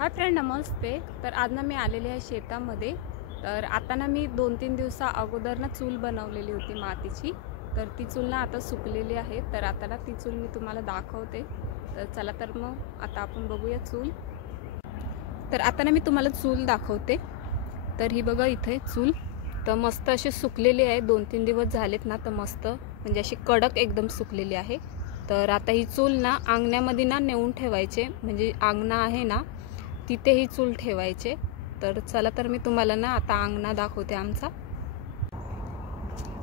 हा फ्रेंड नमस्ते। तर आज ना मी आलेले आहे शेतामध्ये। तर आता ना मी 2-3 दिवसा अगोदर ना चूल बनवलेली होती मातीची। तर ती चूल ना आता सुकलेली आहे। तर आता ना ती चूल मी तुम्हाला दाखवते। तर चला तर मग आता आपण बघूया चूल। तर आता ना मी तुम्हाला चूल दाखवते। तर ही बघा इथे चूल तर मस्त अशी सुकलेली आहे। 2-3 दिवस झालेत ना तर मस्त म्हणजे अशी कडक एकदम सुकलेली आहे। तर आता ही चूल ना अंगण्यामध्ये ना नेऊन ठेवायचे, म्हणजे अंगणा आहे ना तिथे ही चूल ठेवायचे। तर चला तर मी तुम्हाला ना आता अंगणा दाखवते आमचा।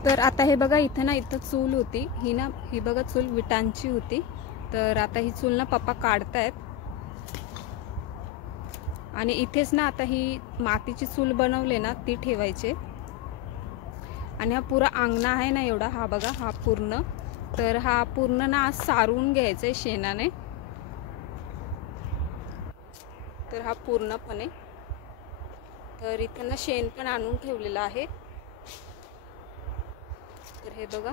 तर आता हे बघा इथे ना इथं चूल होती ही बघा चूल विटांची होती। तर आता ही चूल ना पप्पा काढतायत आणि इथेच ना आता ही मातीची चूल बनवले ना ती ठेवायचे। आणि हा पुरा अंगणा आहे ना एवढा, हा बघा हा पूर्ण, तर हा पूर्ण ना आज सारून घ्यायचा शेणाने। तर हा पूर्णपणे, तर इथे ना शेण पण आणून ठेवलेलं आहे। तर हे बघा,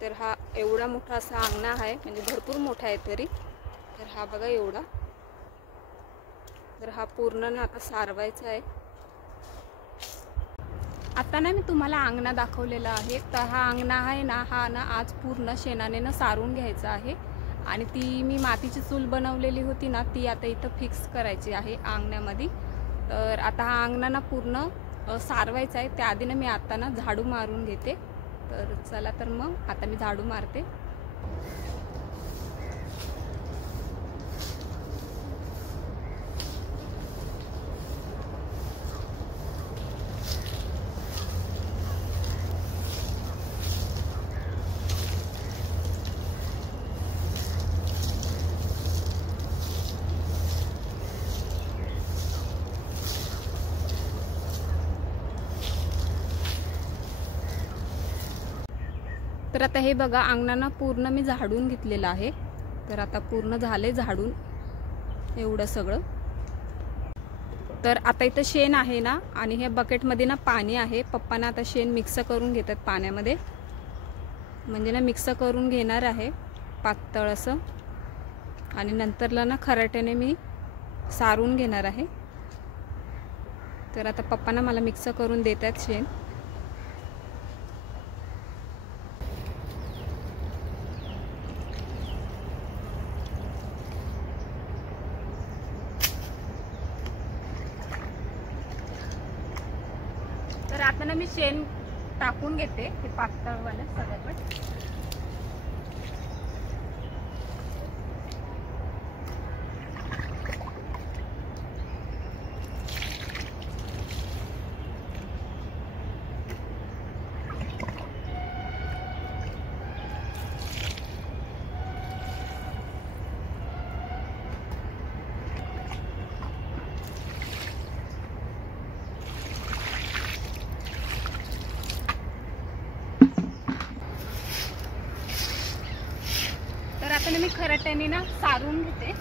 तर हा एवढा मोठा असा अंगणा आहे, म्हणजे भरपूर मोठा आहे तरी। तर हा बघा एवढा, तर हा पूर्ण ना आता सारवायचा आहे। आता ना मी तुम्हाला अंगणा दाखवलेला आहे। तर हा अंगणा आहे ना, हा ना आज पूर्ण शेणाने ना सारून घ्यायचा आहे। आणि ती मी मातीची चूल बनवलेली होती ना ती आता इथं फिक्स करायची आहे अंगण्यामध्ये। तर आता हा अंगणा ना पूर्ण सारवायचा आहे। त्याआधी ना मी आता ना झाडू मारून घेते। तर चला तर मग आता मी झाडू मारते। तर आता हे बघा अंगणाना पूर्ण मी झाडून घेतलेलं आहे। तर आता पूर्ण झाले झाडून एवढं सगळं। तर आता इथं शेण आहे ना, आणि हे बकेटमध्ये ना पाणी आहे। पप्पांना आता शेण मिक्स करून घेतात पाण्यामध्ये, म्हणजे ना मिक्स करून घेणार आहे पातळ असं। आणि नंतरला ना खराट्याने मी सारून घेणार आहे। तर आता पप्पांना मला मिक्स करून देतात शेण। तर आता ना मी शेण टाकून घेते ते पातळवालं सगळं पण। तर आता ना मी खराट्याने ना सारून घेते।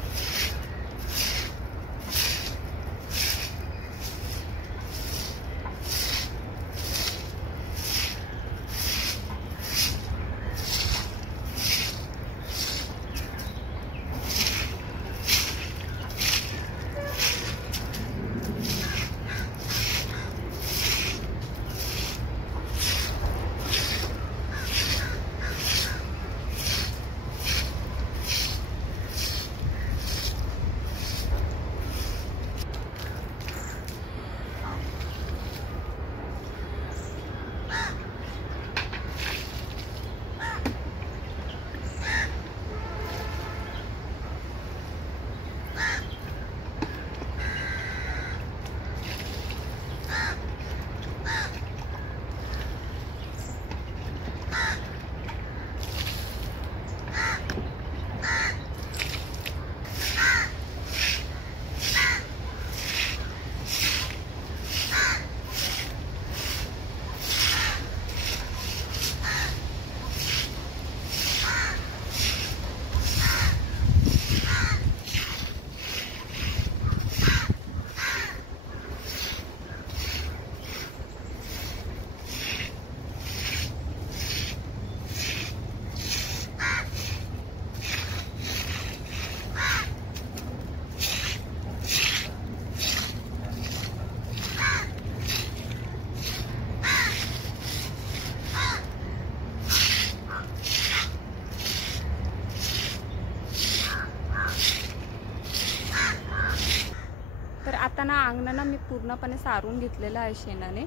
ना अंगण ना मी पूर्णपणे सारून घेतलेलं आहे शेणाने।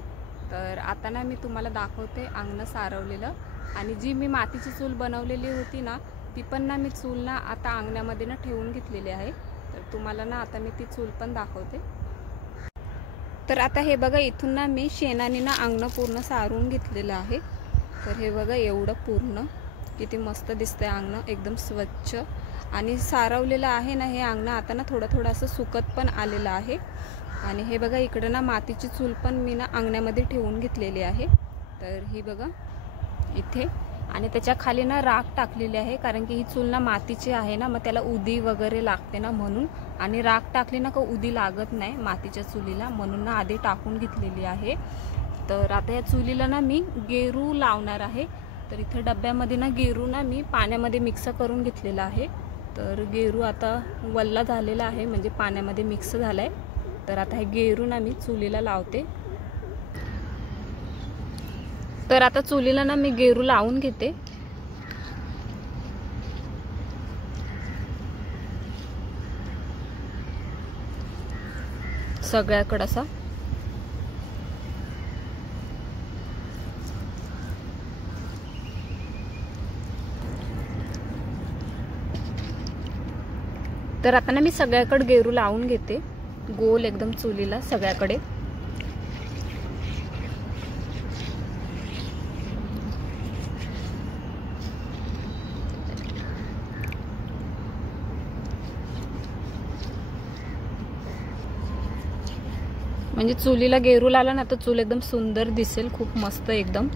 तर आता ना मी तुम्हाला दाखवते अंगण सारवलेलं। आणि जी मी मातीची चूल बनवलेली होती ना ती पण ना मी चूल ना आता अंगणामध्ये ना ठेवून घेतलेली आहे। तर तुम्हाला ना आता मी ती चूल पण दाखवते। तर आता हे बघा, इथून ना मी शेणाने ना अंगण पूर्ण सारून घेतलेलं आहे। तर हे बघा, एवढं पूर्ण किती मस्त दिसतंय अंगण, एकदम स्वच्छ आणि सारवलेलं आहे ना हे अंगण। आता ना थोडं थोडं असं सुकत पण आलेलं आहे। आणि हे बघा, इकडे ना मातीची चूल पण मी ना अंगणामध्ये ठेवून घेतलेली आहे। तर ही बघा इथे, आणि त्याच्या खाली ना राख टाकलेली आहे, कारण की ही चूल ना मातीची आहे ना, मग त्याला उदी वगैरे लागते ना म्हणून। आणि राख टाकली ना का उदी लागत नाही मातीच्या चुलीला, म्हणून ना आधी टाकून घेतलेली आहे। तर आता या चुलीला ना मी गेरू लावणार आहे। तर इथे डब्यामध्ये ना गेरू ना मी पाण्यामध्ये मिक्स करून घेतलेला आहे। तर गेरू आता वल्ला झालेला आहे, म्हणजे पाण्यामध्ये मिक्स झाला आहे। तर आता हे गेरू ना मी चुलीला लावते। तर आता चुलीला ना मी गेरू लावून घेते। सगळ्याकडे असा तर आता ना मी सगळ्याकडे गेरू लावून घेते, गोल एकदम चुलीला सगळ्याकडे। म्हणजे चुलीला गेरू लावला ना तर चूल एकदम सुंदर दिसेल, खूप मस्त एकदम,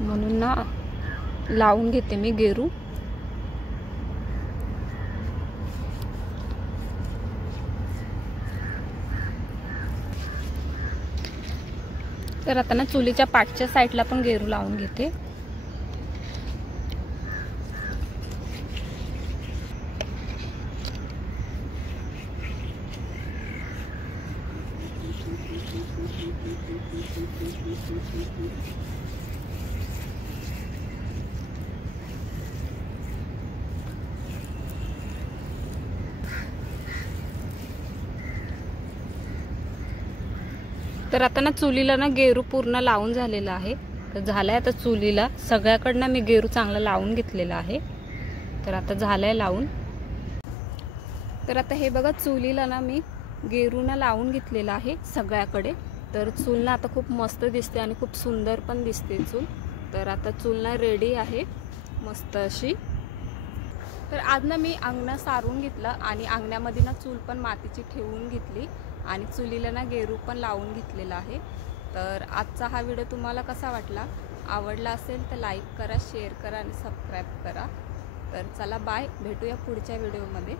म्हणून ना लावून घेते मी गेरू। तर आता ना चुलीच्या पाठच्या साईडला पण गेरू लावून घेते। तर आता ना चुलीला ना गेरू पूर्ण लावून झालेला आहे। तर झालाय आता चुलीला सगळ्याकडनं मी गेरू चांगला लावून घेतलेला आहे। तर आता झालाय लावून। तर आता हे बघा, चुलीला ना मी गेरूना लावून घेतलेला आहे सगळ्याकडे। तर चूल ना आता खूप मस्त दिसते आणि खूप सुंदर पण दिसते चूल। तर आता चूल ना रेडी आहे मस्त अशी। तर आज ना मी अंगण सारून घेतलं आणि अंगणामध्ये ना चूल पण मातीची ठेवून घेतली आणि चुलीला ना गेरू पण लावून घेतलेला आहे। तर आजचा हा व्हिडिओ तुम्हाला कसा वाटला? आवडला असेल तर लाईक करा, शेअर करा आणि सबस्क्राईब करा। तर चला बाय, भेटूया पुढच्या व्हिडिओमध्ये।